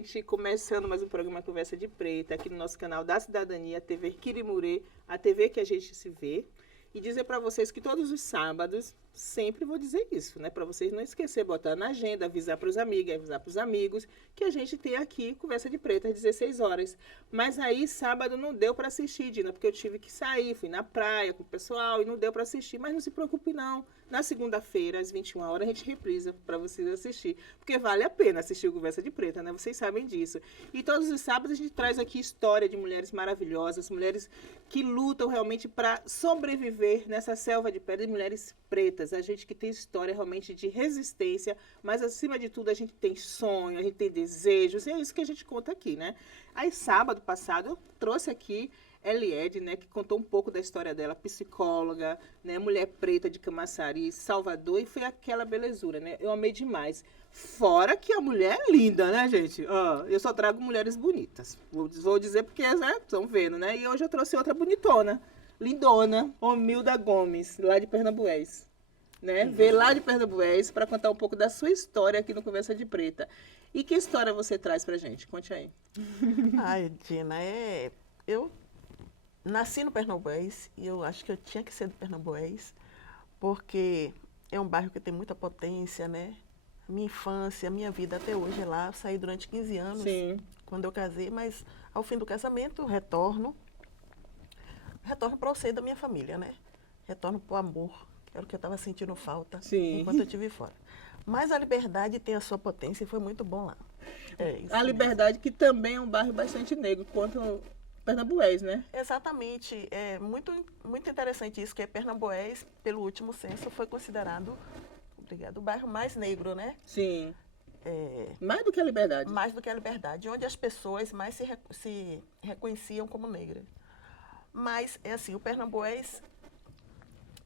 gente, começando mais um programa Conversa de Preta, aqui no nosso canal da Cidadania, a TV Quirimurê, a TV que a gente se vê. E dizer para vocês que todos os sábados, sempre vou dizer isso, né? Para vocês não esquecer, botar na agenda, avisar para os amigos, avisar para os amigos, que a gente tem aqui Conversa de Preta às 16 horas. Mas aí, sábado, não deu para assistir, Dina, porque eu tive que sair, fui na praia com o pessoal e não deu para assistir. Mas não se preocupe, não. Na segunda-feira, às 21 horas, a gente reprisa para vocês assistir. Porque vale a pena assistir o Conversa de Preta, né? Vocês sabem disso. E todos os sábados a gente traz aqui história de mulheres maravilhosas, mulheres que lutam realmente para sobreviver nessa selva de pedra, de mulheres pretas. A gente que tem história realmente de resistência, mas acima de tudo a gente tem sonho, a gente tem desejos, e é isso que a gente conta aqui, né? Aí sábado passado eu trouxe aqui Eliede, né, que contou um pouco da história dela, psicóloga, né, mulher preta de Camaçari, Salvador, e foi aquela belezura, né? Eu amei demais. Fora que a mulher é linda, né, gente? Eu só trago mulheres bonitas. Vou dizer porque, né, estão vendo, né? E hoje eu trouxe outra bonitona, lindona, Omilda Gomes, lá de Pernambués. Né? Veio lá de Pernambués para contar um pouco da sua história aqui no Conversa de Preta. E que história você traz pra gente? Conte aí. Ai, Dina, eu nasci no Pernambués e eu acho que eu tinha que ser do Pernambués, porque é um bairro que tem muita potência, né? Minha infância, minha vida até hoje é lá. Eu saí durante 15 anos, Sim. quando eu casei, mas ao fim do casamento retorno para o seio da minha família, né? Retorno para o amor, que era o que eu estava sentindo falta Sim. enquanto eu estive fora. Mas a Liberdade tem a sua potência e foi muito bom lá. É isso A mesmo. Liberdade, que também é um bairro bastante negro, quanto Pernambués, né? Exatamente. É muito interessante isso, que Pernambués, pelo último censo, foi considerado, obrigado, o bairro mais negro, né? Sim. É, Mais do que a Liberdade. mais do que a Liberdade, onde as pessoas mais se reconheciam como negras. Mas, é assim, o Pernambués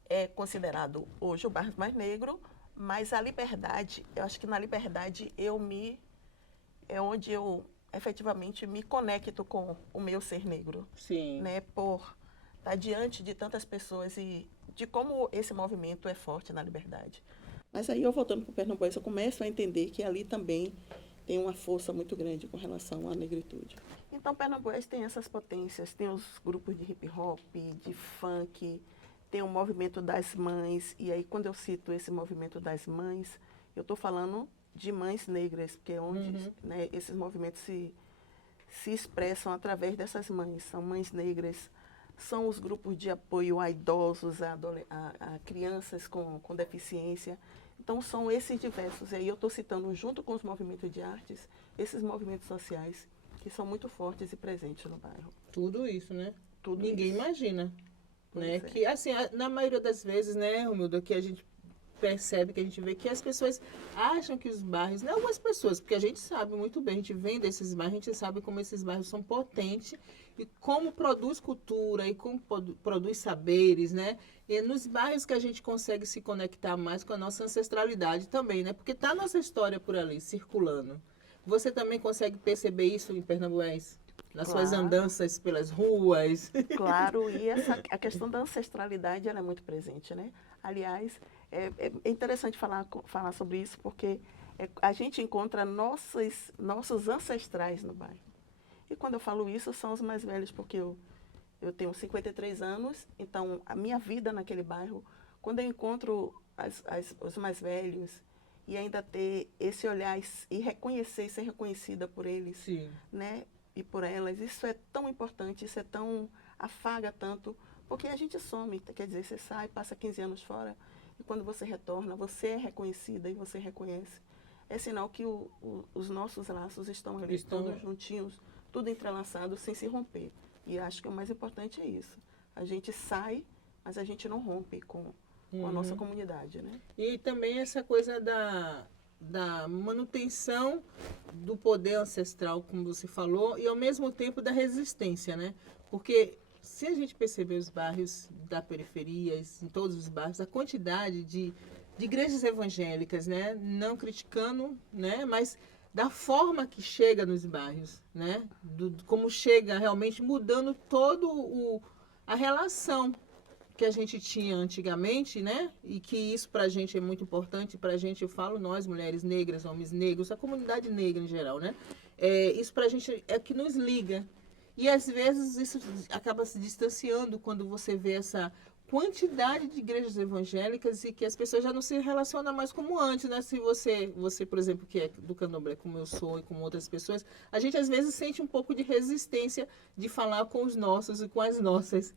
é considerado hoje o bairro mais negro, mas a Liberdade, eu acho que na Liberdade é onde eu efetivamente me conecto com o meu ser negro, Sim. né, por estar diante de tantas pessoas e de como esse movimento é forte na Liberdade. Mas aí eu voltando para o Pernambués, eu começo a entender que ali também tem uma força muito grande com relação à negritude. Então, Pernambués tem essas potências, tem os grupos de hip hop, de funk, tem o movimento das mães, e aí quando eu cito esse movimento das mães, eu estou falando de mães negras, porque é onde né, esses movimentos se expressam através dessas mães. São mães negras, são os grupos de apoio a idosos, a crianças com deficiência. Então, são esses diversos. E aí eu estou citando, junto com os movimentos de artes, esses movimentos sociais que são muito fortes e presentes no bairro. Tudo isso, né? Tudo Ninguém isso. imagina. Pois Né? é. Que, assim, na maioria das vezes, né, Romildo, que a gente percebe, que a gente vê que as pessoas acham que os bairros, não algumas pessoas, porque a gente sabe muito bem, a gente vem desses bairros, a gente sabe como esses bairros são potentes e como produz cultura e como produz saberes, né? E é nos bairros que a gente consegue se conectar mais com a nossa ancestralidade também, né? Porque tá a nossa história por ali, circulando. Você também consegue perceber isso em Pernambués? Nas suas Claro. andanças pelas ruas? Claro, e a questão da ancestralidade ela é muito presente, né? Aliás, é interessante falar sobre isso, porque a gente encontra nossos ancestrais no bairro. E quando eu falo isso, são os mais velhos, porque eu tenho 53 anos, então a minha vida naquele bairro, quando eu encontro os mais velhos e ainda ter esse olhar e reconhecer, ser reconhecida por eles, Sim. né? E por elas, isso é tão importante, isso é tão, afaga tanto, porque a gente some, quer dizer, você sai, passa 15 anos fora, e quando você retorna, você é reconhecida e você reconhece. É sinal que os nossos laços estão ali, todos juntinhos, tudo entrelaçado, sem se romper. E acho que o mais importante é isso. A gente sai, mas a gente não rompe com a nossa comunidade, né? E também essa coisa da manutenção do poder ancestral, como você falou, e ao mesmo tempo da resistência, né? Porque se a gente perceber os bairros da periferia, em todos os bairros, a quantidade de igrejas evangélicas, né? Não criticando, né? Mas da forma que chega nos bairros, né? Como chega realmente mudando todo a relação que a gente tinha antigamente, né? E que isso pra gente é muito importante, pra gente, eu falo nós, mulheres negras, homens negros, a comunidade negra em geral, né? Isso para a gente é que nos liga. E às vezes isso acaba se distanciando quando você vê essa quantidade de igrejas evangélicas e que as pessoas já não se relacionam mais como antes, né? Se você, por exemplo, que é do candomblé, como eu sou e como outras pessoas, a gente às vezes sente um pouco de resistência de falar com os nossos e com as nossas,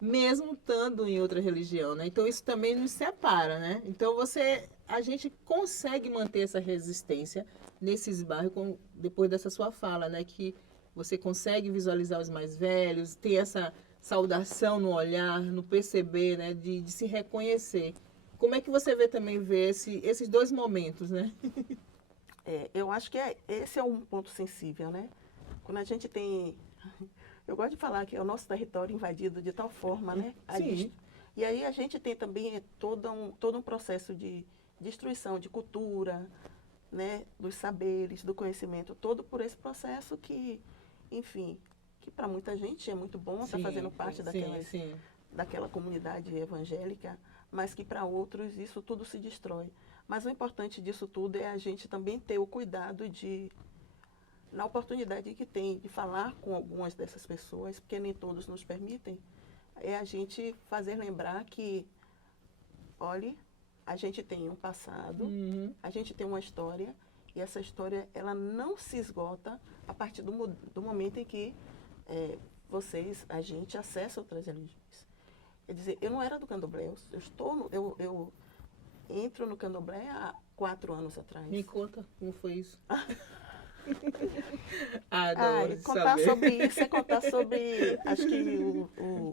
mesmo estando em outra religião, né? Então isso também nos separa, né? Então a gente consegue manter essa resistência nesses bairros depois dessa sua fala, né? Que você consegue visualizar os mais velhos, ter essa saudação no olhar, no perceber, né? De se reconhecer. Como é que você vê esses dois momentos, né? Eu acho que esse é um ponto sensível, né? Quando a gente tem... Eu gosto de falar que é o nosso território invadido de tal forma, né? Sim. E aí a gente tem também todo um processo de destruição de cultura, né? Dos saberes, do conhecimento, todo por esse processo que, enfim, que para muita gente é muito bom estar fazendo parte daquela comunidade evangélica, mas que para outros isso tudo se destrói. Mas o importante disso tudo é a gente também ter o cuidado na oportunidade que tem de falar com algumas dessas pessoas, porque nem todos nos permitem, é a gente fazer lembrar que, olhe, a gente tem um passado, a gente tem uma história, e essa história ela não se esgota a partir do momento em que a gente acessa outras religiões. Quer dizer, eu não era do candomblé, eu entro no candomblé há 4 anos atrás. Me conta como foi isso. Contar sobre isso é contar sobre, acho que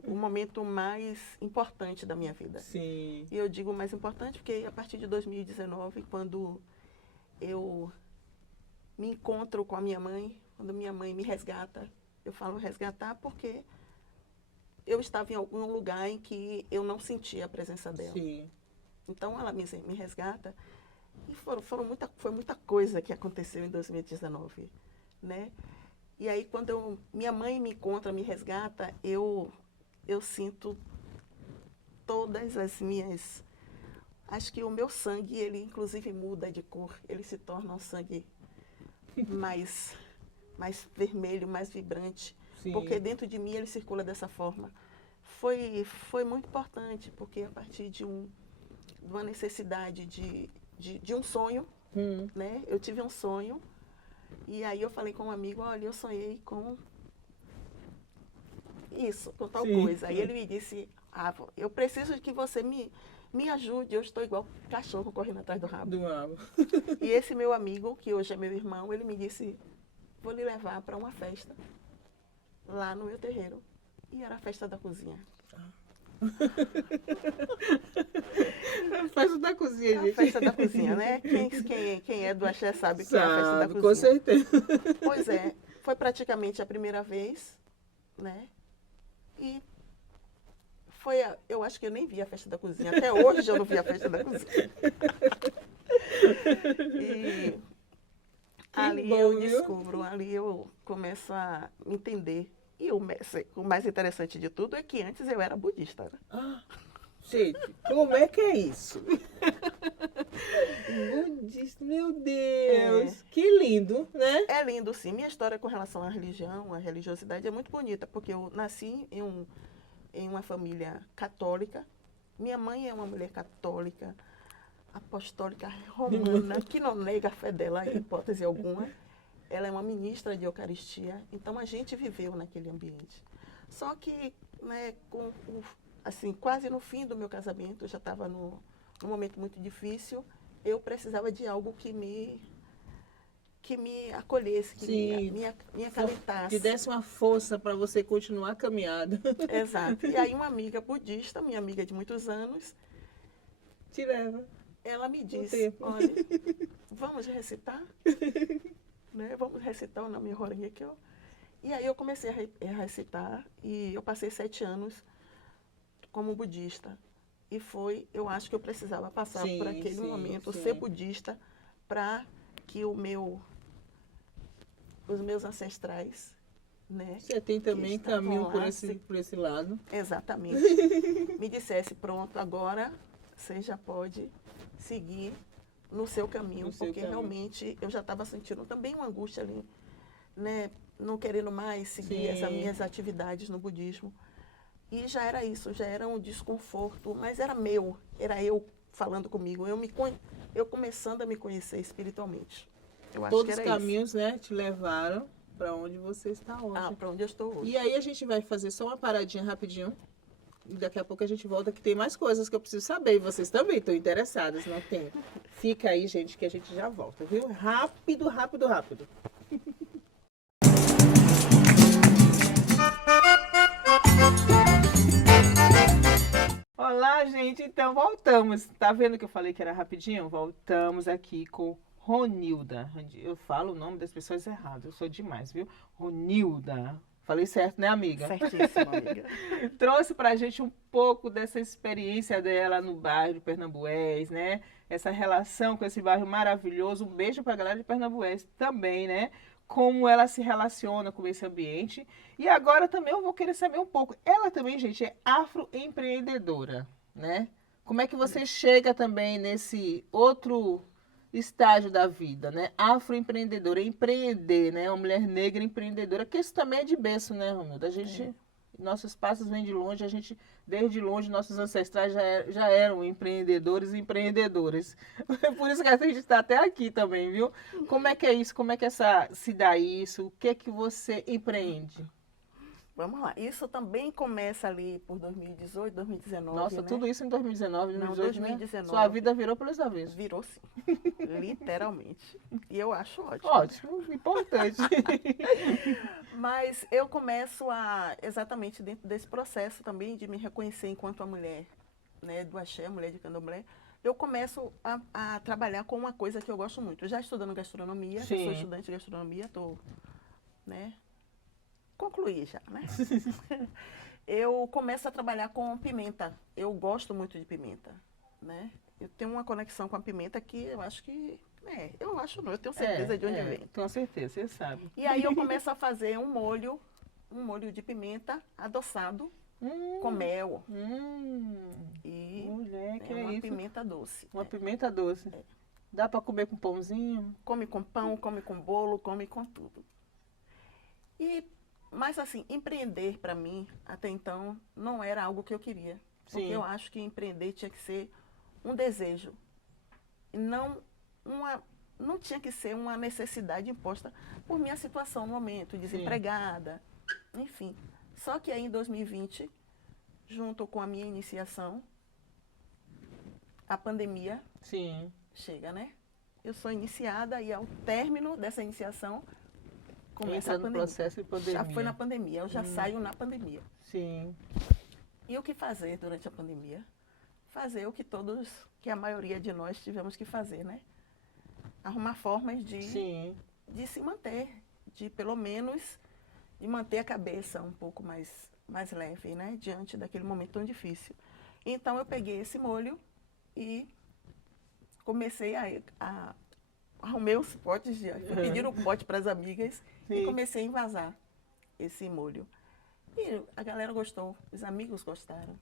o momento mais importante da minha vida. Sim. E eu digo mais importante porque a partir de 2019, quando eu me encontro com a minha mãe, quando minha mãe me resgata, eu falo resgatar porque eu estava em algum lugar em que eu não sentia a presença dela. Sim. Então ela me resgata. E foi muita coisa que aconteceu em 2019, né? E aí, quando minha mãe me encontra, me resgata, eu sinto todas as minhas... Acho que o meu sangue, ele inclusive muda de cor. Ele se torna um sangue mais vermelho, mais vibrante. Sim. Porque dentro de mim ele circula dessa forma. Foi muito importante, porque a partir de uma necessidade de um sonho, né? Eu tive um sonho e aí eu falei com um amigo, olha, eu sonhei com isso, com tal coisa. Aí ele me disse, eu preciso que você me ajude, eu estou igual cachorro correndo atrás do rabo. E esse meu amigo, que hoje é meu irmão, ele me disse, vou lhe levar para uma festa lá no meu terreiro. E era a festa da cozinha. A festa da cozinha, gente. A festa da cozinha, né? Quem é do axé sabe que é a festa da cozinha. Com certeza. Pois é, foi praticamente a primeira vez, né? E eu acho que eu nem vi a festa da cozinha. Até hoje eu não vi a festa da cozinha. E ali eu descubro, ali eu começo a entender. E o mais interessante de tudo é que antes eu era budista. Né? Gente, como é que é isso? Budista, meu Deus, que lindo, né? É lindo, sim. Minha história com relação à religião, à religiosidade é muito bonita, porque eu nasci em uma família católica. Minha mãe é uma mulher católica, apostólica romana, que não nega a fé dela em hipótese alguma. Ela é uma ministra de Eucaristia, então a gente viveu naquele ambiente. Só que, né, quase no fim do meu casamento, eu já estava num momento muito difícil, eu precisava de algo que me acolhesse, que me acalentasse. Que desse uma força para você continuar a caminhada. Exato. E aí uma amiga budista, minha amiga de muitos anos, te leva. Ela me disse, olha, vamos recitar? Né? Vamos recitar o nome Horengekyo. E aí eu comecei a recitar e eu passei 7 anos como budista. E eu acho que eu precisava passar por aquele momento, ser budista, para que os meus ancestrais, né? Você tem também caminho por esse lado. Exatamente. Me dissesse, pronto, agora você já pode seguir no seu caminho, porque realmente eu já estava sentindo também uma angústia ali né, não querendo mais seguir Sim. essas minhas atividades no budismo. E já era isso, já era um desconforto, mas era meu, era eu falando comigo, eu começando a me conhecer espiritualmente. Eu acho Todos que os era isso. caminhos, né, te levaram para onde você está hoje. Para onde eu estou hoje. E aí a gente vai fazer só uma paradinha rapidinho. E daqui a pouco a gente volta, que tem mais coisas que eu preciso saber. E vocês também estão interessadas, não tem? Fica aí, gente, que a gente já volta, viu? Rápido, rápido, rápido. Olá, gente. Então, voltamos. Tá vendo que eu falei que era rapidinho? Voltamos aqui com Ronilda. Eu falo o nome das pessoas errado. Eu sou demais, viu? Ronilda. Falei certo, né, amiga? Certíssimo, amiga. Trouxe pra gente um pouco dessa experiência dela no bairro de Pernambués, né? Essa relação com esse bairro maravilhoso. Um beijo pra galera de Pernambués também, né? Como ela se relaciona com esse ambiente. E agora também eu vou querer saber um pouco. Ela também, gente, é afroempreendedora, né? Como é que você chega também nesse outro estágio da vida, né? Afroempreendedora, empreender, né? Uma mulher negra empreendedora, que isso também é de berço, né, Romilda? A gente, nossos passos vêm de longe, a gente, desde longe, nossos ancestrais já eram empreendedores e empreendedoras. Por isso que a gente está até aqui também, viu? Como é que é isso? Como é que se dá isso? O que é que você empreende? Vamos lá. Isso também começa ali por 2018, 2019. Nossa, né? tudo isso em 2019, Não, 2018, 2019. né? Sua vida virou pelos avessos. Virou sim. Literalmente. E eu acho ótimo. Ótimo, importante. Mas eu começo exatamente dentro desse processo também de me reconhecer enquanto uma mulher, né, do axé, mulher de candomblé, eu começo a trabalhar com uma coisa que eu gosto muito. Já estudando gastronomia, eu Sim. sou estudante de gastronomia, estou, né, concluí já, né? Eu começo a trabalhar com pimenta. Eu gosto muito de pimenta, né? Eu tenho uma conexão com a pimenta que eu acho que, eu acho não, eu tenho certeza de onde vem. Tenho certeza, você sabe. E aí eu começo a fazer um molho de pimenta adoçado com mel e Mulher, que é é uma isso? pimenta doce. Uma pimenta doce. Dá para comer com pãozinho? Come com pão, come com bolo, come com tudo. Mas assim, empreender para mim, até então, não era algo que eu queria. Porque Sim. eu acho que empreender tinha que ser um desejo. E não tinha que ser uma necessidade imposta por minha situação no momento, desempregada, enfim. Só que aí em 2020, junto com a minha iniciação, a pandemia Sim. chega, né? Eu sou iniciada e ao término dessa iniciação começa Entra a no pandemia. processo de pandemia. Já foi na pandemia, eu já saio na pandemia. Sim. E o que fazer durante a pandemia? Fazer o que a maioria de nós tivemos que fazer, né? Arrumar formas de se manter, de pelo menos de manter a cabeça um pouco mais leve, né? Diante daquele momento tão difícil. Então eu peguei esse molho e comecei a arrumei os potes, fui pedir o pote para as amigas e comecei a envasar esse molho. E a galera gostou, os amigos gostaram.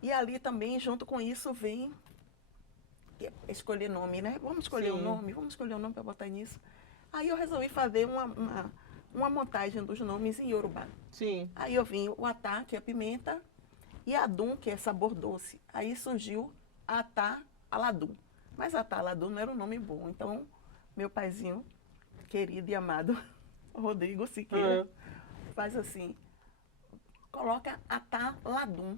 E ali também, junto com isso, vem escolher nome, né? Vamos escolher um nome para botar nisso. Aí eu resolvi fazer uma montagem dos nomes em Yorubá. Sim. Aí eu vim o Atá, que é pimenta, e Adum, que é sabor doce. Aí surgiu Atá Aladum. Mas Atá Aladum não era um nome bom. Então, meu paizinho, querido e amado, Rodrigo Siqueira, faz assim, coloca Atá Ladum.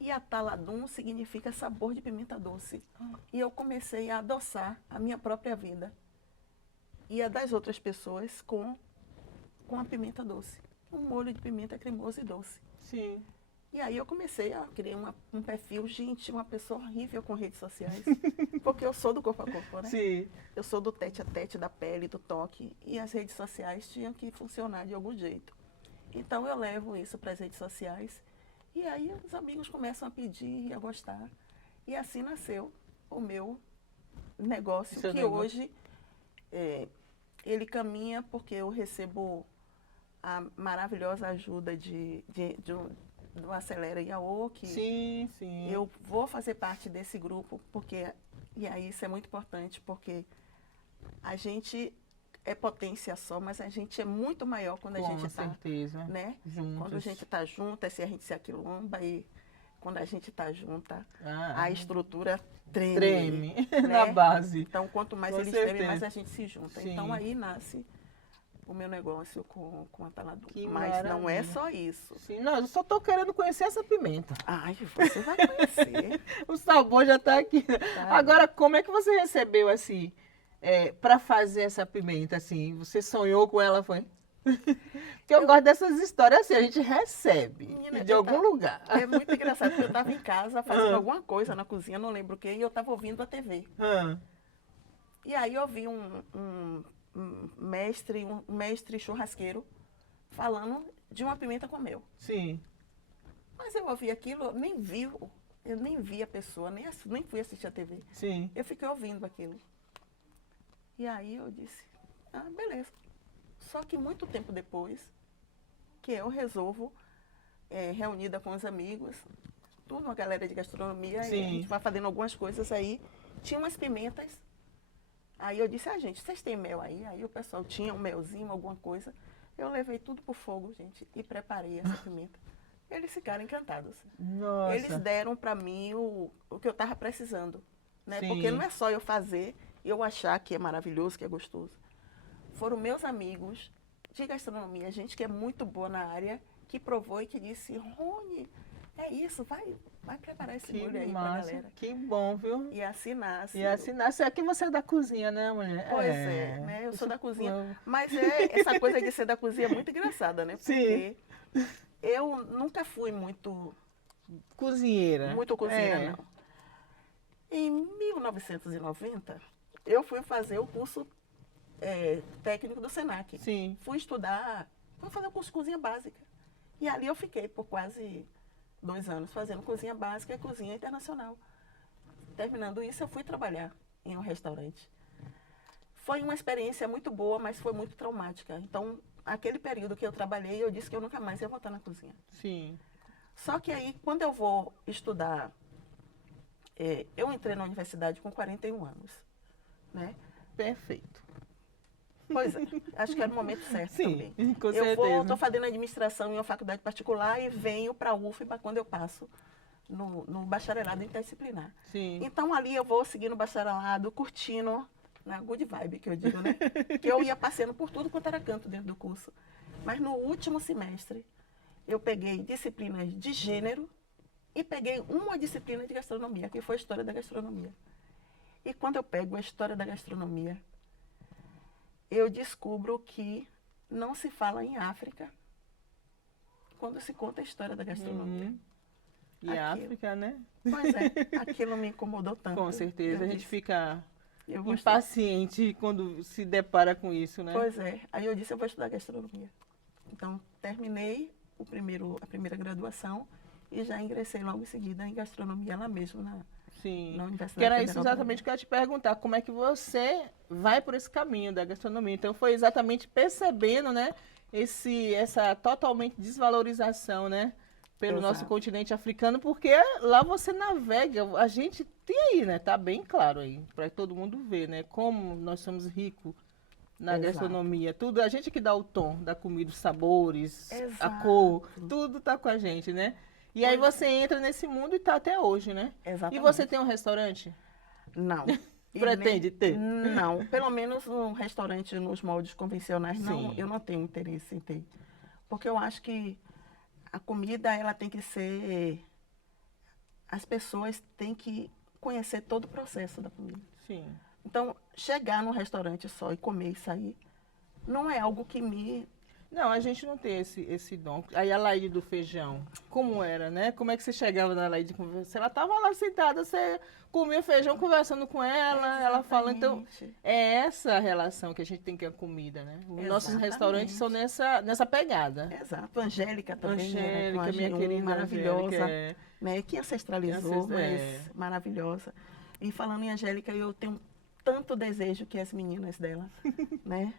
E Ataladum significa sabor de pimenta doce. E eu comecei a adoçar a minha própria vida e a das outras pessoas com a pimenta doce. Um molho de pimenta cremoso e doce. Sim. E aí eu comecei a criar um perfil, gente, uma pessoa horrível com redes sociais. Porque eu sou do corpo a corpo, né? Sim. Eu sou do tete a tete, da pele, do toque. E as redes sociais tinham que funcionar de algum jeito. Então eu levo isso para as redes sociais. E aí os amigos começam a pedir e a gostar. E assim nasceu o meu negócio, que hoje ele caminha porque eu recebo a maravilhosa ajuda do Acelera Iaô, que eu vou fazer parte desse grupo, porque, e aí isso é muito importante, porque a gente é potência só, mas a gente é muito maior quando a Com gente está, certeza. né? Juntos. Quando a gente está junto, se a gente se aquilomba e quando a gente está junta, Ah, a estrutura treme. treme né? na base. Então, quanto mais Com eles certeza. tremem, mais a gente se junta. Sim. Então, aí nasce o meu negócio com a Taladum. Que Mas não é maravilha. só isso. Sim, não, eu só tô querendo conhecer essa pimenta. Ai, você vai conhecer. O sabor já tá aqui. Tá. Agora, como é que você recebeu, assim, para fazer essa pimenta, assim? Você sonhou com ela, foi? Porque eu gosto dessas histórias, assim, a gente recebe Menina, de algum lugar. É muito engraçado, porque eu estava em casa fazendo alguma coisa na cozinha, não lembro o quê, e eu estava ouvindo a TV. Ah, E aí eu vi um mestre churrasqueiro falando de uma pimenta com mel. sim, Mas eu ouvi aquilo, eu nem vi a pessoa, nem fui assistir a TV. sim. Eu fiquei ouvindo aquilo. E aí eu disse, beleza. Só que muito tempo depois, que eu resolvo, reunida com os amigos, tudo uma galera de gastronomia, e a Sim. gente vai fazendo algumas coisas aí, tinha umas pimentas. Aí eu disse, gente, vocês têm mel aí? Aí o pessoal tinha um melzinho, alguma coisa. Eu levei tudo pro fogo, gente, e preparei essa pimenta. Eles ficaram encantados. Nossa. Eles deram para mim o que eu estava precisando, né? Sim. Porque não é só eu fazer e eu achar que é maravilhoso, que é gostoso. Foram meus amigos de gastronomia, gente que é muito boa na área, que provou e que disse, Rony, é isso, vai preparar esse molho aí pra massa, galera. que bom, viu? E assim nasce. E assim, nasce aqui você é da cozinha, né, mulher? Pois né? Eu sou da cozinha. eu- Mas essa coisa de ser da cozinha é muito engraçada, né? Porque eu nunca fui muito Cozinheira. cozinheira, É. não. Em 1990, eu fui fazer o curso técnico do Senac. Sim. Fui fazer o curso de cozinha básica. E ali eu fiquei por quase 2 anos fazendo cozinha básica e cozinha internacional. Terminando isso, eu fui trabalhar em um restaurante. Foi uma experiência muito boa, mas foi muito traumática. Então, aquele período que eu trabalhei, eu disse que eu nunca mais ia voltar na cozinha. Sim. Só que aí, quando eu vou estudar, eu entrei na universidade com 41 anos, né? Perfeito. Pois é, acho que era o momento certo Sim, também. com Eu certeza. estou fazendo administração em uma faculdade particular e venho para a UFBA quando eu passo no bacharelado interdisciplinar. Sim. Então, ali eu vou seguindo o bacharelado, curtindo, na good vibe, que eu digo, né? Que eu ia passeando por tudo quanto era canto dentro do curso. Mas no último semestre, eu peguei disciplinas de gênero e peguei uma disciplina de gastronomia, que foi a História da Gastronomia. E quando eu pego a História da Gastronomia, eu descubro que não se fala em África quando se conta a história da gastronomia. Uhum. E a África, né? Pois é, aquilo me incomodou tanto. Com certeza. Eu A gente disse, fica eu vou impaciente quando se depara com isso, né? Pois é. Aí eu disse, eu vou estudar gastronomia. Então, terminei a primeira graduação e já ingressei logo em seguida em gastronomia lá mesmo, Sim. na Universidade Que era Federal isso do exatamente que eu ia te perguntar, como é que você vai por esse caminho da gastronomia? Então foi exatamente percebendo, né, essa totalmente desvalorização, né, pelo Exato. nosso continente africano, porque lá você navega, a gente tem aí, né, tá bem claro aí, para todo mundo ver, né, como nós somos ricos na Exato. gastronomia, tudo, a gente que dá o tom da comida, os sabores, a Exato. cor, tudo tá com a gente, né? E aí você entra nesse mundo e tá até hoje, né? Exatamente. E você tem um restaurante? Não. E Pretende ter? Não. Pelo menos um restaurante nos moldes convencionais, não, Sim. eu não tenho interesse em ter. Porque eu acho que a comida, ela tem que ser... As pessoas têm que conhecer todo o processo da comida. Sim. Então, chegar num restaurante só e comer e sair, não é algo que me... Não, a gente não tem esse dom. Aí a Laide do feijão, como era, né? Como é que você chegava na Laide conversando? Ela estava lá sentada, você comia feijão conversando com ela falando. Então, Exatamente. é essa relação que a gente tem com a comida, né? Os nossos Exatamente. restaurantes são nessa pegada. Exato. Angélica também, Angélica, né? minha querida maravilhosa, Angélica, né? Que ancestralizou, mas maravilhosa. E falando em Angélica, eu tenho tanto desejo que as meninas dela, né?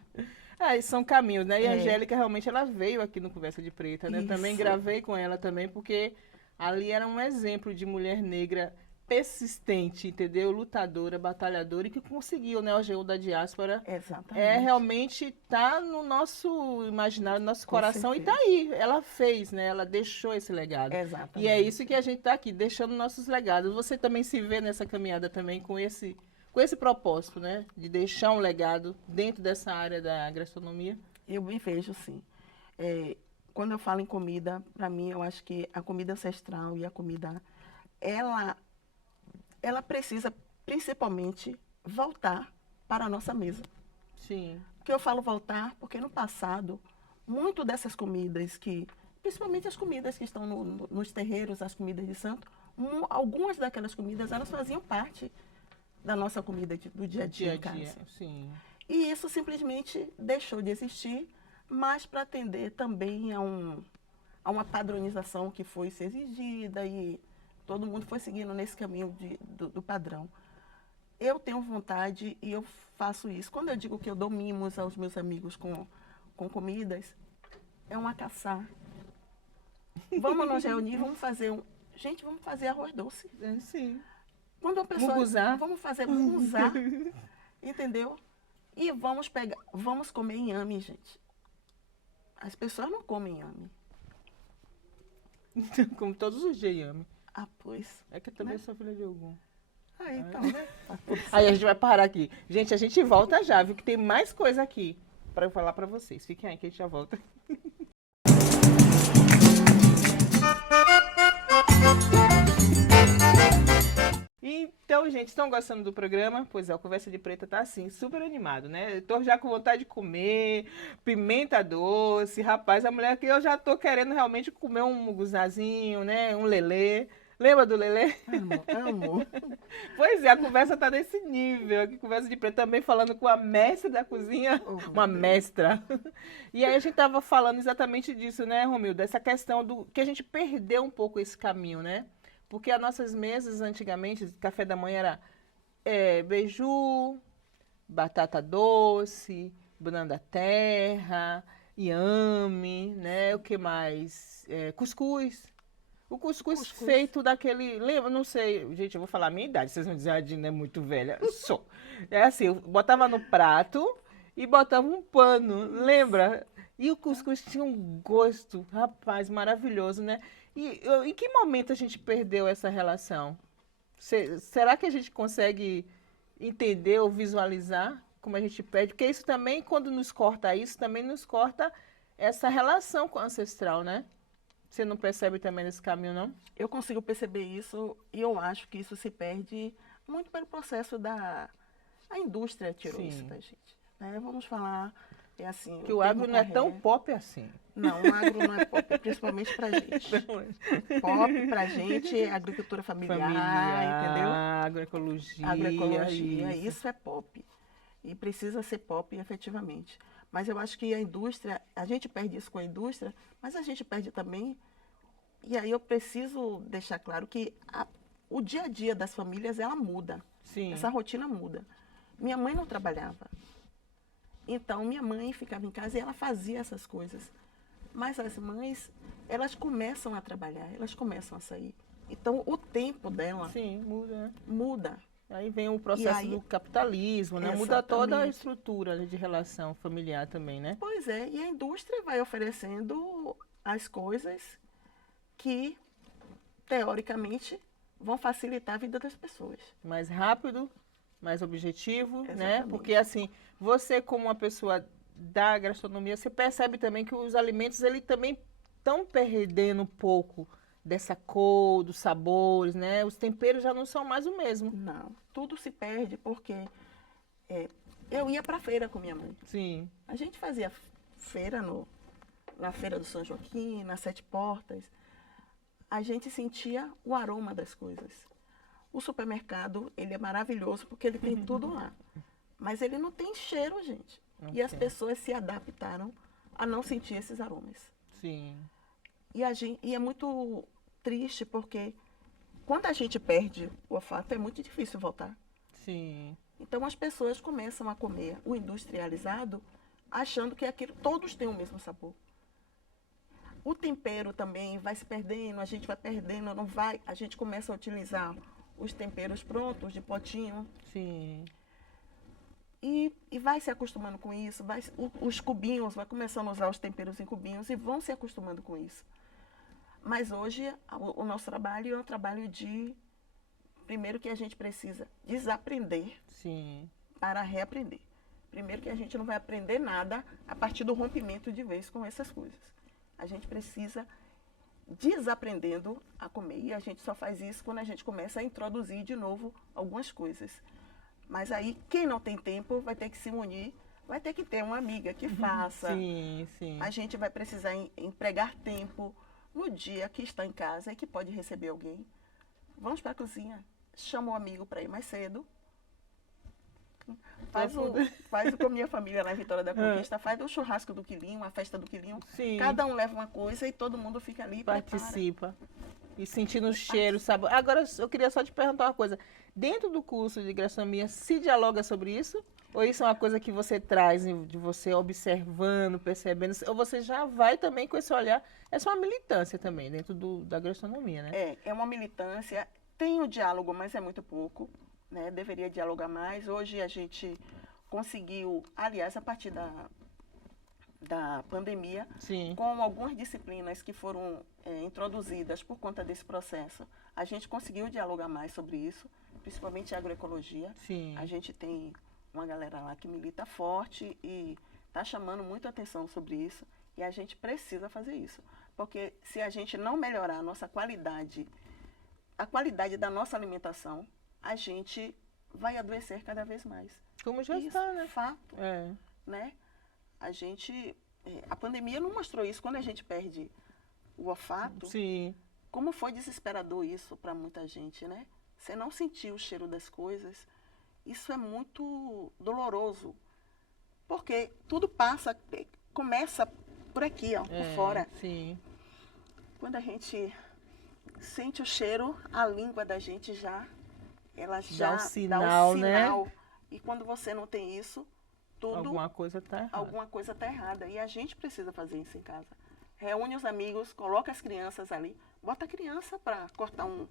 Ah, e são caminhos, né? E a É. Angélica realmente ela veio aqui no Conversa de Preta, né? Também Isso. gravei com ela também, porque ali era um exemplo de mulher negra persistente, entendeu? Lutadora, batalhadora e que conseguiu, né? O G1 da diáspora Exatamente. realmente tá no nosso imaginário, no nosso Com coração e tá certeza. aí. Ela fez, né? Ela deixou esse legado. E é Exatamente. isso que a gente tá aqui, deixando nossos legados. Você também se vê nessa caminhada também com esse propósito, né? De deixar um legado dentro dessa área da gastronomia. Eu me vejo, sim. É, quando eu falo em comida, para mim, eu acho que a comida ancestral e a comida, ela, ela precisa principalmente voltar para a nossa mesa. Sim. Que eu falo voltar porque no passado, muito dessas comidas que, principalmente as comidas que estão nos terreiros, as comidas de santo, algumas daquelas comidas, elas faziam parte da nossa comida do dia a dia em casa. Sim. E isso simplesmente deixou de existir, mas para atender também a uma padronização que foi se exigida e todo mundo foi seguindo nesse caminho do padrão. Eu tenho vontade e eu faço isso. Quando eu digo que eu dou mimos aos meus amigos com comidas, é um acaçar. Vamos nos reunir, vamos fazer Gente, vamos fazer arroz doce. Sim. Quando a pessoa... Muguzá. Vamos fazer muguzá, entendeu? E vamos comer inhame, gente. As pessoas não comem inhame. Como todos os dias, Yami. Ah, pois. É que eu também sou filha de algum. Ah, então, né? Tá tudo Aí a certo. gente vai parar aqui. Gente, a gente volta já, viu? Que tem mais coisa aqui para eu falar para vocês. Fiquem aí que a gente já volta. Então, gente, estão gostando do programa? Pois é, o Conversa de Preta tá assim, super animado, né? Eu tô já com vontade de comer pimenta doce. Rapaz, a mulher que eu já tô querendo realmente comer um muguzazinho, né? Um lelê. Lembra do lelê? Amo, amo. Pois é, a conversa tá nesse nível. Aqui, Conversa de Preta também falando com a mestra da cozinha, Oh, uma meu Deus. mestra. E aí a gente tava falando exatamente disso, né, Romildo? Dessa questão do que a gente perdeu um pouco esse caminho, né? Porque as nossas mesas antigamente, café da manhã era beiju, batata doce, banana da terra, inhame, né? O que mais? Cuscuz. O cuscuz feito daquele. Lembra? Não sei. Gente, eu vou falar a minha idade. Vocês vão dizer, a Dina é muito velha. Sou. É assim, eu botava no prato e botava um pano. Lembra? E o cuscuz tinha um gosto, rapaz, maravilhoso, né? E em que momento a gente perdeu essa relação? Será que a gente consegue entender ou visualizar como a gente perde? Porque isso também, quando nos corta isso, também nos corta essa relação com o ancestral, né? Você não percebe também nesse caminho, não? Eu consigo perceber isso e eu acho que isso se perde muito pelo processo da... A indústria tirou Sim. isso da gente. Né? Vamos falar, é assim... Que o agro não é tão pop assim. Não, o agro não é pop, principalmente pra gente. Pop pra gente é agricultura familiar, entendeu? Agroecologia. Agroecologia, isso é pop. E precisa ser pop efetivamente. Mas eu acho que a indústria, a gente perde isso com a indústria, mas a gente perde também. E aí eu preciso deixar claro que o dia a dia das famílias, ela muda. Sim. Essa rotina muda. Minha mãe não trabalhava. Então, minha mãe ficava em casa e ela fazia essas coisas. Mas as mães, elas começam a trabalhar, elas começam a sair. Então, o tempo dela Sim, muda, né? muda. Aí vem o processo aí- do capitalismo, né? Muda Exatamente. toda a estrutura de relação familiar também, né? Pois é, e a indústria vai oferecendo as coisas que, teoricamente, vão facilitar a vida das pessoas. Mais rápido, mais objetivo, né? Exatamente. Porque assim, você como uma pessoa da gastronomia, você percebe também que os alimentos, eles também estão perdendo um pouco dessa cor, dos sabores, né? Os temperos já não são mais o mesmo. Não, tudo se perde porque eu ia para a feira com minha mãe. Sim, A gente fazia feira na Feira do São Joaquim, nas Sete Portas. A gente sentia o aroma das coisas. O supermercado, ele é maravilhoso porque ele tem tudo lá. Mas ele não tem cheiro, gente. E as Ok. pessoas se adaptaram a não sentir esses aromas. sim, E é muito triste porque quando a gente perde o olfato, é muito difícil voltar. sim. Então as pessoas começam a comer o industrializado achando que aquilo todos têm o mesmo sabor. O tempero também vai se perdendo, a gente vai perdendo, não vai, a gente começa a utilizar os temperos prontos, de potinho. Sim. E vai se acostumando com isso, os cubinhos, vai começando a usar os temperos em cubinhos e vão se acostumando com isso. Mas hoje o nosso trabalho é um trabalho de, primeiro que a gente precisa desaprender Sim. para reaprender. Primeiro que a gente não vai aprender nada a partir do rompimento de vez com essas coisas. A gente precisa desaprendendo a comer. E a gente só faz isso quando a gente começa a introduzir de novo algumas coisas. Mas aí, quem não tem tempo vai ter que se unir, vai ter que ter uma amiga que faça. Sim, sim. A gente vai precisar empregar tempo no dia que está em casa e que pode receber alguém. Vamos para a cozinha, chama o amigo para ir mais cedo. Faz com a minha família na Vitória da Conquista, faz o churrasco do quilinho, a festa do quilinho. Sim. Cada um leva uma coisa e todo mundo fica ali e participa. E sentindo o cheiro, sabor. Agora, eu queria só te perguntar uma coisa. Dentro do curso de gastronomia, se dialoga sobre isso? Ou isso é uma coisa que você traz de você observando, percebendo? Ou você já vai também com esse olhar? Essa é uma militância também dentro da gastronomia, né? É uma militância. Tem o diálogo, mas é muito pouco. Né? Deveria dialogar mais. Hoje a gente conseguiu, aliás, a partir da pandemia, Sim. com algumas disciplinas que foram introduzidas por conta desse processo, a gente conseguiu dialogar mais sobre isso, principalmente a agroecologia. Sim. A gente tem uma galera lá que milita forte e está chamando muita atenção sobre isso, e a gente precisa fazer isso, porque se a gente não melhorar a nossa qualidade, a qualidade da nossa alimentação, a gente vai adoecer cada vez mais. Como já isso está, né? É fato. É. Né? A pandemia não mostrou isso. Quando a gente perde o olfato, sim, como foi desesperador isso para muita gente, né? Você não sentiu o cheiro das coisas, isso é muito doloroso, porque tudo começa por aqui, ó, por fora. Sim. Quando a gente sente o cheiro, a língua da gente ela já dá o sinal, né? E quando você não tem isso, alguma coisa está errada. Alguma coisa está errada. E a gente precisa fazer isso em casa. Reúne os amigos, coloca as crianças ali, bota a criança para cortar um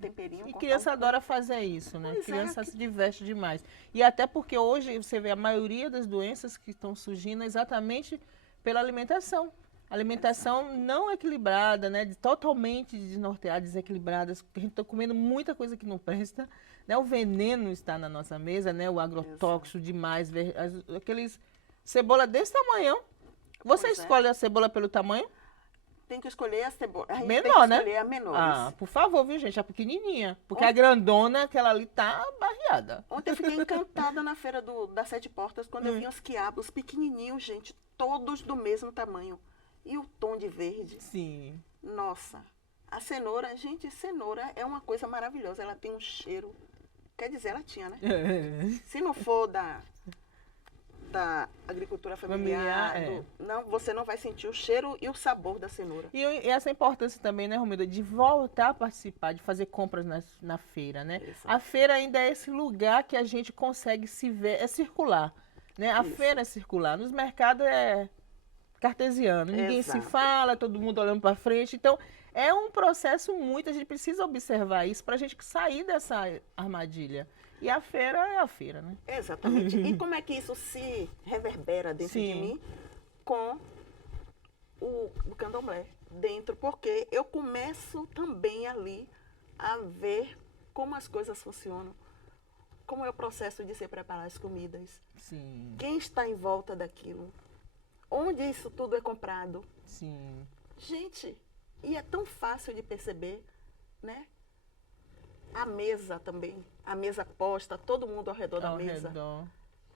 temperinho. E criança adora fazer isso, né? Pois criança se diverte demais. E até porque hoje você vê a maioria das doenças que estão surgindo exatamente pela alimentação. Alimentação não equilibrada, né? Totalmente desnorteada, desequilibrada. A gente está comendo muita coisa que não presta. Né? O veneno está na nossa mesa, né? O agrotóxico demais. Aqueles cebola desse tamanho. Você escolhe a cebola pelo tamanho? Tem que escolher a cebola. A gente menor, tem que né? escolher a menores. Ah, por favor, viu, gente? A pequenininha. Porque a grandona, aquela ali tá barreada. Ontem eu fiquei encantada na feira das Sete Portas, quando eu vi os quiabos pequenininhos, gente, todos do mesmo tamanho. E o tom de verde. Sim. Nossa, a cenoura, gente, cenoura é uma coisa maravilhosa. Ela tem um cheiro. Quer dizer, ela tinha, né? Se não for da agricultura familiar, não, você não vai sentir o cheiro e o sabor da cenoura. E essa importância também, né, Romilda, de voltar a participar, de fazer compras na feira, né? Isso. A feira ainda é esse lugar que a gente consegue se ver, é circular, né? A feira é circular, nos mercados é cartesiano, ninguém se fala, todo mundo olhando para frente, então é um processo a gente precisa observar isso para a gente sair dessa armadilha. E a feira é a feira, né? Exatamente. E como é que isso se reverbera dentro de mim? Com o candomblé dentro, porque eu começo também ali a ver como as coisas funcionam, como é o processo de se preparar as comidas. Sim. Quem está em volta daquilo? Onde isso tudo é comprado? Sim. Gente, e é tão fácil de perceber, né? A mesa também, a mesa posta, todo mundo ao redor da mesa.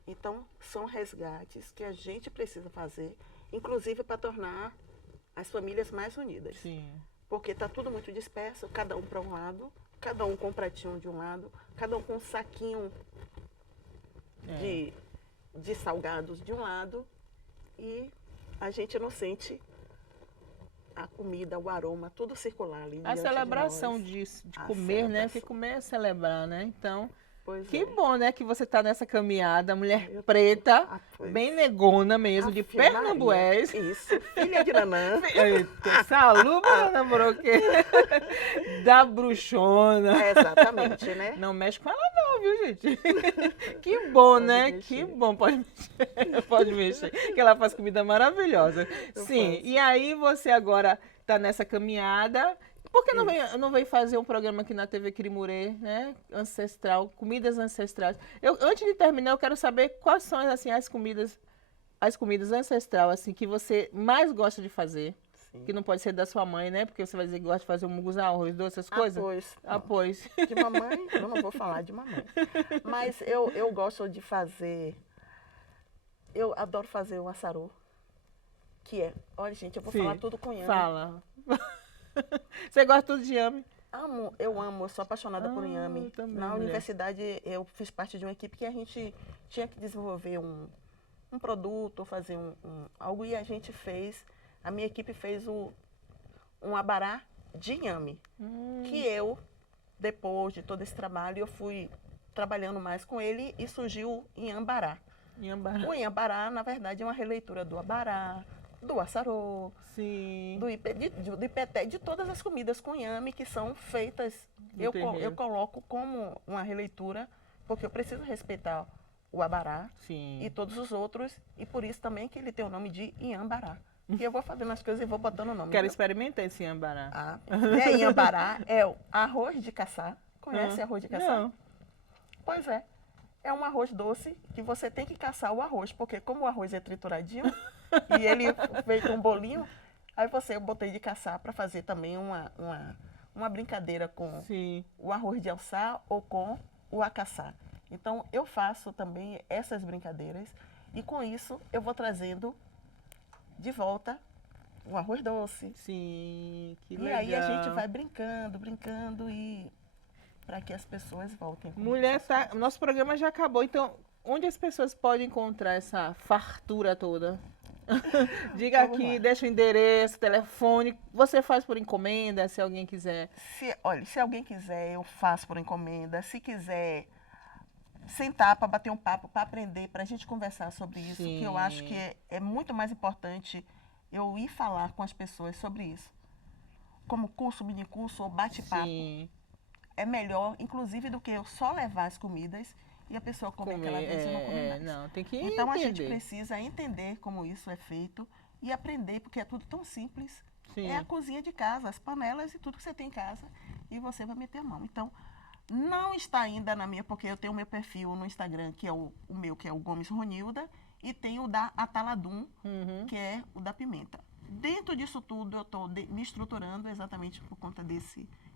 Então, são resgates que a gente precisa fazer, inclusive para tornar as famílias mais unidas. Sim. Porque está tudo muito disperso, cada um para um lado, cada um com um pratinho de um lado, cada um com um saquinho de salgados de um lado, e a gente não sente a comida, o aroma, tudo circular ali. A celebração de comer, né? Porque comer é celebrar, né? Então, Pois Que é. bom, né, que você tá nessa caminhada, mulher preta, Pois. bem negona mesmo, de Ave Maria. Pernambués. Isso, filha de Nanã. Eita, saluba, Ana Broque. Da bruxona. Exatamente, né? Não mexe com ela não, viu, gente? Que bom, Pode né? mexer. Que bom, pode mexer. Pode mexer, que ela faz comida maravilhosa. Eu Sim, faço. e aí você agora tá nessa caminhada. Por que não veio fazer um programa aqui na TV Quirimurê, né? Ancestral, comidas ancestrais. Antes de terminar, eu quero saber quais são assim, as comidas ancestrais assim, que você mais gosta de fazer. Sim. Que não pode ser da sua mãe, né? Porque você vai dizer que gosta de fazer um munguzá, arroz doce, essas coisas. Pois. Ah, pois. De mamãe, eu não vou falar de mamãe. Mas eu gosto de fazer. Eu adoro fazer o assaru. Que é. Olha, gente, eu vou Sim, falar tudo com inhame. Fala. Você gosta tudo de inhame? Eu amo, eu sou apaixonada por inhame. eu também, Na mulher. universidade, eu fiz parte de uma equipe que a gente tinha que desenvolver um produto, fazer algo, e a minha equipe fez um abará de inhame. Que eu, depois de todo esse trabalho, eu fui trabalhando mais com ele e surgiu o inhambará. O inhambará, na verdade, é uma releitura do abará, do assarô, Sim. do ipeté, de todas as comidas com inhame que são feitas. Eu terreiro. coloco como uma releitura, porque eu preciso respeitar o abará Sim. e todos os outros, e por isso também que ele tem o nome de inhambará. E eu vou fazendo as coisas e vou botando o nome. Quero experimentar esse ambará. Inhambará é o arroz de caçá. Conhece arroz de caçá? Não. Pois é. É um arroz doce que você tem que caçar o arroz, porque como o arroz é trituradinho e ele feito um bolinho, aí eu botei de caçar para fazer também uma brincadeira com Sim. o arroz de alçá ou com o acaçá. Então eu faço também essas brincadeiras e com isso eu vou trazendo de volta o arroz doce. Sim, que E legal. aí a gente vai brincando e para que as pessoas voltem. Mulher, nosso programa já acabou, então onde as pessoas podem encontrar essa fartura toda? Diga Vamos aqui, lá. deixa o endereço, telefone. Você faz por encomenda, se alguém quiser. Se alguém quiser, eu faço por encomenda. Se quiser sentar para bater um papo, para aprender, para a gente conversar sobre isso, Sim. que eu acho que é muito mais importante eu ir falar com as pessoas sobre isso. Como curso, minicurso ou bate-papo. Sim. É melhor, inclusive, do que eu só levar as comidas e a pessoa comer aquela vez e não comer mais. Não, tem que Então, a gente entender. precisa entender como isso é feito e aprender, porque é tudo tão simples. Sim. É a cozinha de casa, as panelas e tudo que você tem em casa, e você vai meter a mão. Então, não está ainda na minha, porque eu tenho o meu perfil no Instagram, que é o meu, que é o Gomes Ronilda, e tem o da Ataladum, que é o da pimenta. Dentro disso tudo, eu estou me estruturando exatamente por conta de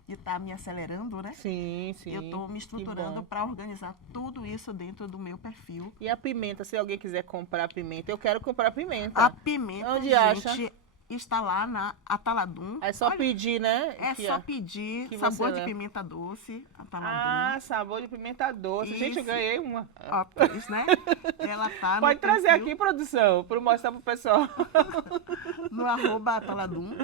estar me acelerando, né? Sim, sim. Eu estou me Que estruturando bom. para organizar tudo isso dentro do meu perfil. E a pimenta, se alguém quiser comprar pimenta, eu quero comprar pimenta. A pimenta, Onde gente, acha? está lá na Ataladum. É só pedir, né? É que só pedir que sabor você de leva. pimenta doce, Ah, Ataladum. sabor de pimenta doce. Gente, eu Isso. ganhei uma. Ó, pois, né? Ela tá Pode no trazer perfil, aqui, produção, para mostrar pro pessoal. no @Ataladum.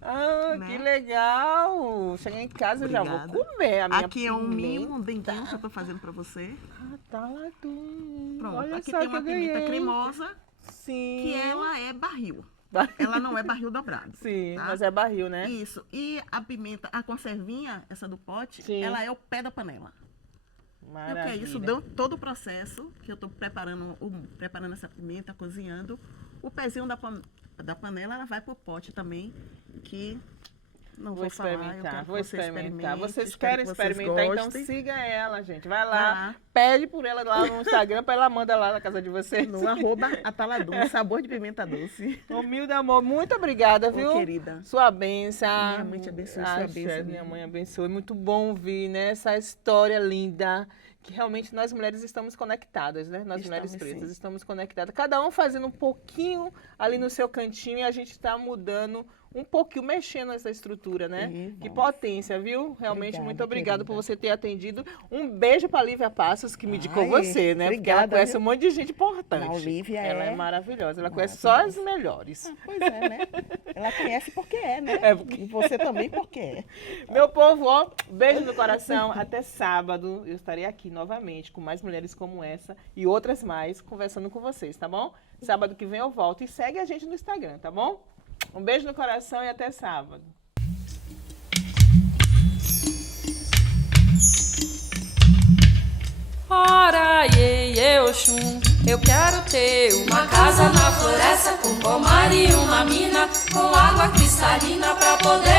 Ah, Né? que legal! Cheguei em casa e já vou Obrigada. comer a minha Aqui é um pimenta. mimo, um denguinho que eu tô fazendo para você. Ataladum. Pronto, Olha aqui só tem que uma eu pimenta ganhei. cremosa, Sim. que ela é barril. Ela não é barril dobrado. Sim, tá? mas é barril, né? Isso. E a pimenta, a conservinha, essa do pote, Sim. ela é o pé da panela. E o que Maravilha. é isso? Deu todo o processo que eu estou preparando essa pimenta, cozinhando. O pezinho da panela, ela vai pro pote também, que não Vou vou falar. Eu experimentar, quero que vou você experimentar. experimente, Vocês espero querem que vocês experimentar, então gostem. siga ela, gente. Vai Vai lá, lá. pede por ela lá no Instagram, para ela manda lá na casa de vocês. No @Ataladum, sabor de pimenta doce. Humilde amor, muito obrigada, viu? Ô, querida. Sua bênção. Minha mãe te abençoe, sua Axé, bênção, minha minha mãe abençoe. Muito bom ouvir, né? Essa história linda. Que realmente nós mulheres estamos conectadas, né? Nós mulheres Estamos, pretas sim. estamos conectadas. Cada um fazendo um pouquinho ali no seu cantinho e a gente está mudando um pouquinho, mexendo nessa estrutura, né? Sim, Que vamos. potência, viu? Realmente, Obrigada, muito obrigada por querida. você ter atendido. Um beijo para a Lívia Passos, que me indicou Ai, você, né? Porque ela obrigada, conhece viu? um monte de gente importante. A Olivia ela é é maravilhosa, ela conhece só as maravilhosa. melhores. Pois é, né? Ela conhece porque é, né? Porque... E você também porque é. Meu povo, ó, beijo no coração. Até sábado eu estarei aqui novamente com mais mulheres como essa e outras mais conversando com vocês, tá bom? Sábado que vem eu volto e segue a gente no Instagram, tá bom? Um beijo no coração e até sábado. Ora, iê, Oxum, eu quero ter uma casa na floresta com pomar e uma mina com água cristalina pra poder